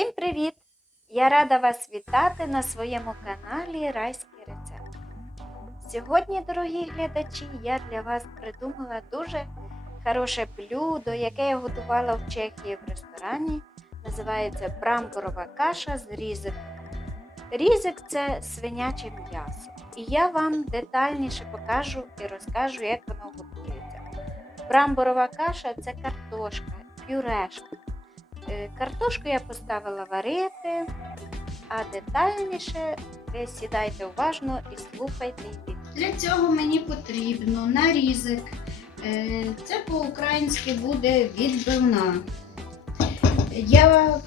Всім привіт! Я рада вас вітати на своєму каналі Райський рецепт. Сьогодні, дорогі глядачі, я для вас придумала дуже хороше блюдо, яке я готувала в Чехії в ресторані. Називається брамборова каша з різиком. Різик це свиняче м'ясо. І я вам детальніше покажу і розкажу, як воно готується. Брамборова каша це картошка, пюрешка. Е, Картошку я поставила варити, а детальніше ви сідайте уважно і слухайте. Для цього мені потрібно нарізик. Е, Це по-українськи буде відбивна. Я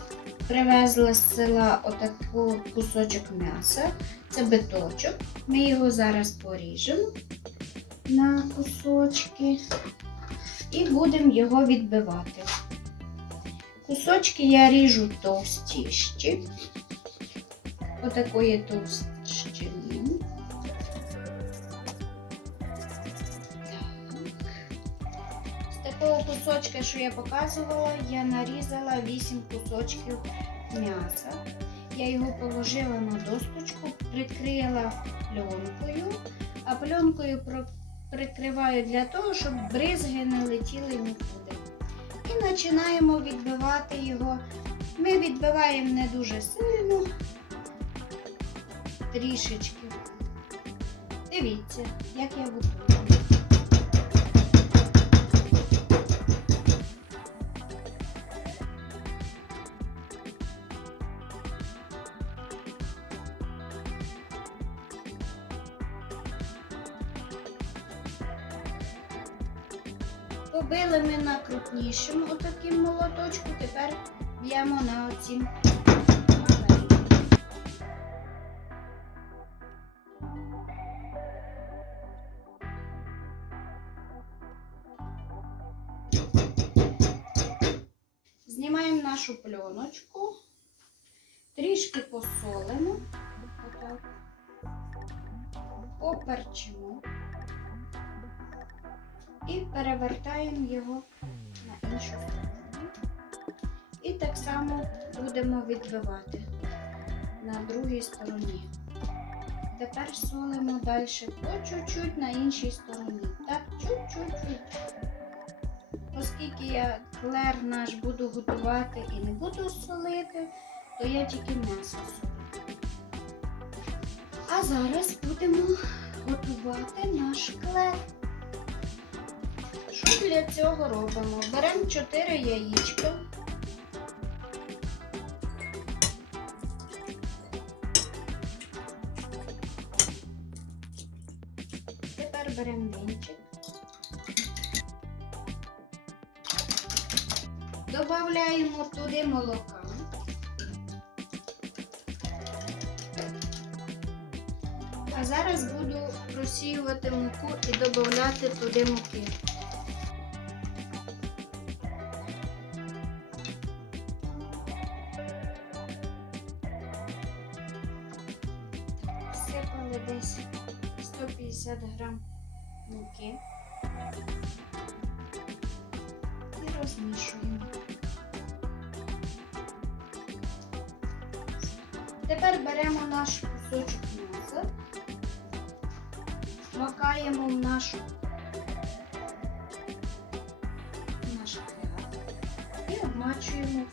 привезла з села отаку кусочок м'яса. Це биточок. Ми його зараз поріжемо на кусочки і будемо його відбивати. Кусочки я ріжу товстіші. Отакої товщини. З такого кусочка, що я показувала, я нарізала 8 кусочків м'яса. Я його положила на досточку, прикрила пленкою, а пленкою прикриваю для того, щоб бризги не летіли нікуди. І починаємо відбивати його. Ми відбиваємо не дуже сильно, трішечки. Дивіться, як я готую. Побили ми на крупнішому отаким молоточку, тепер б'ємо на маленьким. Знімаємо нашу пленочку, трішки посолимо, поперчимо і перевертаємо його на іншу сторону. І так само будемо відбивати на другій стороні. Тепер солимо далі по чуть-чуть на іншій стороні. Так, чуть-чуть. Оскільки я клер наш буду готувати і не буду солити, то я тільки м'ясо солю. А зараз будемо готувати наш клер. Що для цього робимо? Беремо 4 яєчка. Тепер беремо вінчик. Добавляємо туди молока. А зараз буду просіювати муку і додавати туди муки. Всипали десь 150 грам муки. І розмішуємо. Тепер беремо наш кусочок м'яса, макаємо в нашу наш хліб і обмачуємо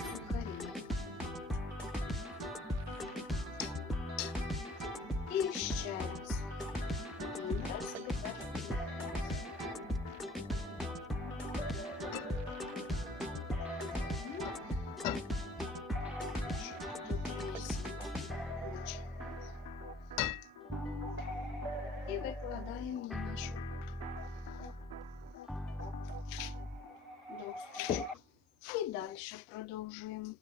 викладаємо на нашу досточку. І далі продовжуємо.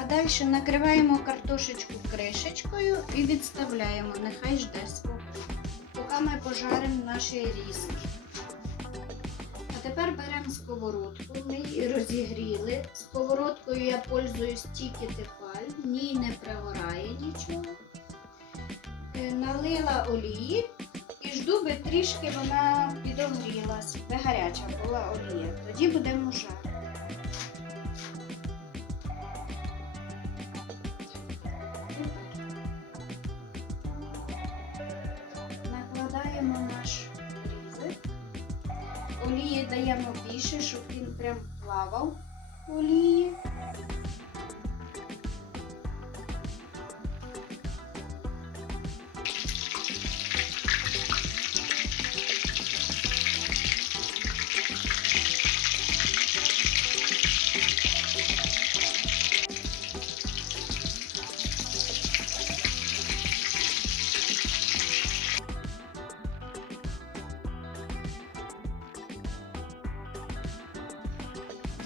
А далі накриваємо картошечку кришечкою і відставляємо. Нехай жде свого. Поки ми пожаримо наші різки. А тепер беремо сковородку. Ми її розігріли. Сковородкою я пользуюсь тільки тефаль, в ній не пригорає нічого. Е, Налила олії і жду, би трішки вона підогрілась. Би гаряча була олія. Тоді будемо жарити. Накладаємо наш різик. Олії даємо більше, щоб він прям плавав в олії.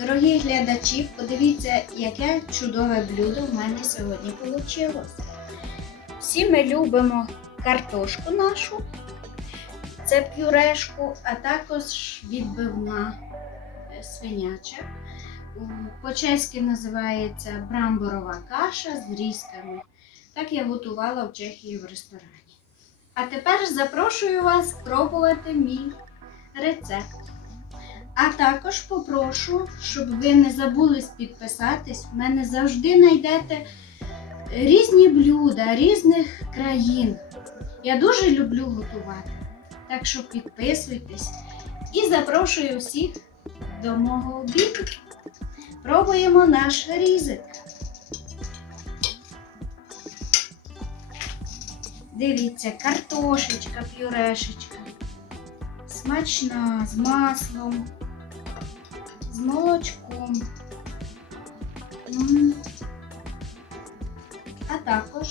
Дорогі глядачі, подивіться, яке чудове блюдо в мене сьогодні вийшло. Всі ми любимо картошку нашу, це пюрешку, а також відбивна е, свиняча. По-чеськи називається брамборова каша з різками. Так я готувала в Чехії в ресторані. А тепер запрошую вас спробувати мій рецепт. А також попрошу, щоб ви не забули підписатись. В мене завжди знайдете різні блюда різних країн. Я дуже люблю готувати. Так що підписуйтесь і запрошую всіх до мого обіду. Пробуємо наш різик. Дивіться, картошечка, пюрешечка. Смачна, з маслом, з молочком. А також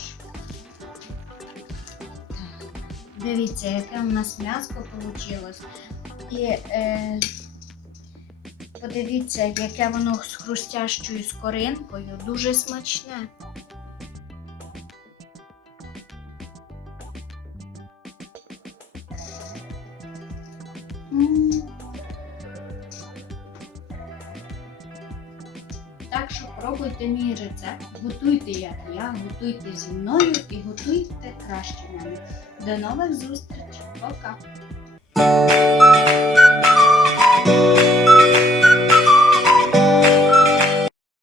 дивіться, яке у нас м'ясо вийшло. І е, подивіться, яке воно з хрустящою скоринкою, дуже смачне. пробуйте мій рецепт, готуйте як я, готуйте зі мною і готуйте краще мене. До нових зустрічей! Пока!